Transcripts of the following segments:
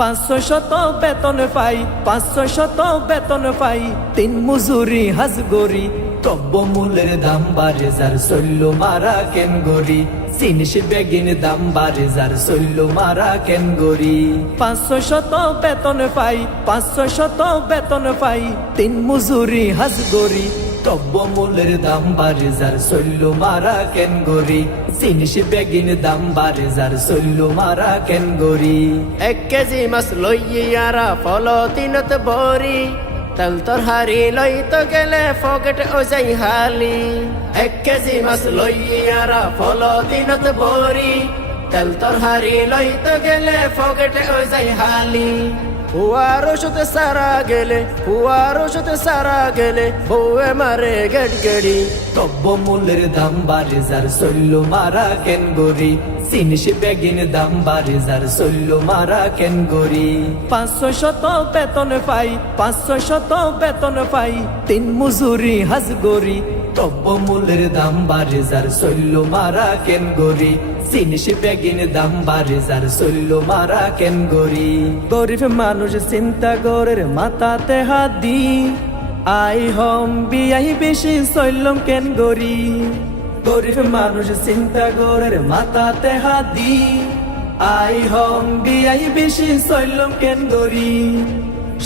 500 বেতন পাই, 500 বেতন পাই, তিন মজুরি হাজগরি, দ্রব্যমূল্যের দাম বাড়ে যার শৈল্য মারা কেন গরি, জিনিস বেগিন দাম বাড়ে যার শৈল্য মারা কেন গরি। 500 বেতন পাই, 500 বেতন পাই, তিন মজুরি হাজগরি, দ্রব্যমূল্যের দাম বাড়ে যার শৈল্য মারা কেন গরি, জিনিস বেগিন দাম বাড়ে যার শৈল্য মারা কেন গরি। 1 কেজি মাছ লইয়ারা ফল তিনত বরি, তেল তরহারি লইতে গেলে ফকেট ও যাই হালি। 1 কেজি মাছ লইয়ারা ফল তিনত বরি, তেল তরহারি লইতে গেলে ফকেট ও যাই হালি। হুয়ার ওষুধ সারা গেলে, হুয়ার ওষুধ সারা গেলে, বউয়ে মারে গেট গেড়ি। দ্রব্যমূল্যের দাম বাড়ে যার শৈল্য মারা কেন গরি, জিনিস বেগিন দাম বাড়ে যার শৈল্য মারা কেন গরি। 500 বেতন পাই, 500 বেতন পাই, তিন মজুরি হাজগরি, দ্রব্যমূল্যের দাম বাড়ে যার শৈল্য মারা কেন গরি, জিনিস বেগিন দাম বাড়ে যার শৈল্য মারা কেন গরি। গরিব মানুষ চিন্তা গরের মাথাতে হাত দি, আই হম বিয়াই বেশি শৈল্যম কেন গরি। গরিব মানুষ চিন্তা গরের মাথাতে হাত দি, আই হম বিয়াই বেশি শৈল্যম কেন গরি।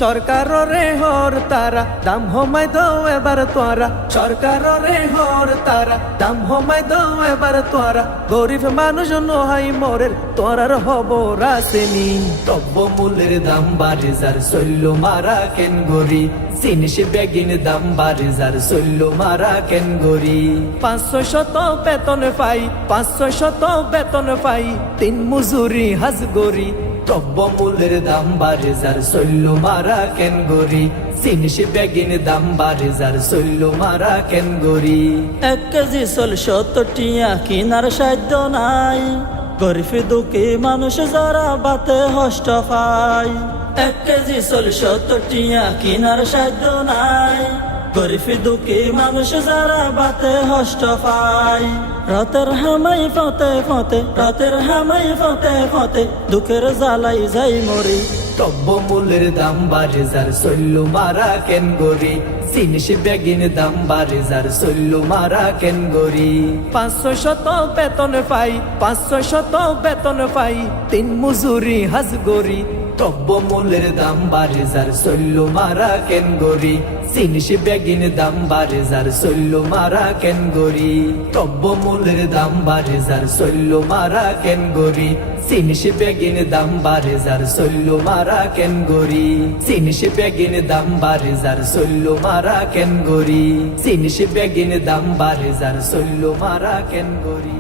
সরকারে হর তারা দাম হমাই দাও এবার তোরা, সরকারে হর তারা দাম হমাই দাও এবার তোরা, গরিব মানুষ নহাই মরের তোরার খবর আসেনি। দ্রব্যমূল্যের দাম বাড়ে যার শৈল্য মারা কেন গরি, জিনিস বেগিন দাম বাড়ে যার শৈল্য মারা কেন গরি। 500 বেতন পাই, 500 বেতন পাই, তিন মজুরি হাজগরি, দ্রব্যমূল্যের দাম বাড়ে যার শৈল্য মারা কেন গরি, জিনিস বেগিন দাম বাড়ে যার শৈল্য মারা কেন গরি। 1 কেজি চল 70 টিয়া কিনার সাধ্য নাই, গরিব দুঃখী মানুষ যারা বাতে হষ্ট পায়। 1 কেজি চল 70 টিয়া কিনার সাধ্য নাই, গরিব দুঃখী মানুষ যারা বাতে হষ্ট পায়। রাতের হামাই ফতে ফতে, রাতের হামাই ফতে ফতে, দুঃখের জ্বালাই যাই মরি। দ্রব্যমূল্যের দাম বাড়ে যার শৈল্য মারা কেন গরি, জিনিস বেগিন দাম বাড়ে যার শৈল্য মারা কেন গরি। 500 বেতন পাই, 500 বেতন পাই, তিন মজুরি হাজগরি, দ্রব্যমূল্যের দাম বাড়ে যার শৈল্য মারা কেন গরি, জিনিস বেগিন দাম বাড়ে যার শৈল্য মারা কেন গরি। দ্রব্যমূল্যের দাম বাড়ে যার শৈল্য মারা কেন গরি, জিনিস বেগিন দাম বাড়ে যার শৈল্য মারা কেন গরি, জিনিস বেগিন দাম বাড়ে যার শৈল্য মারা কেন গরি, জিনিস বেগিন দাম বাড়ে যার শৈল্য মারা কেন গরি।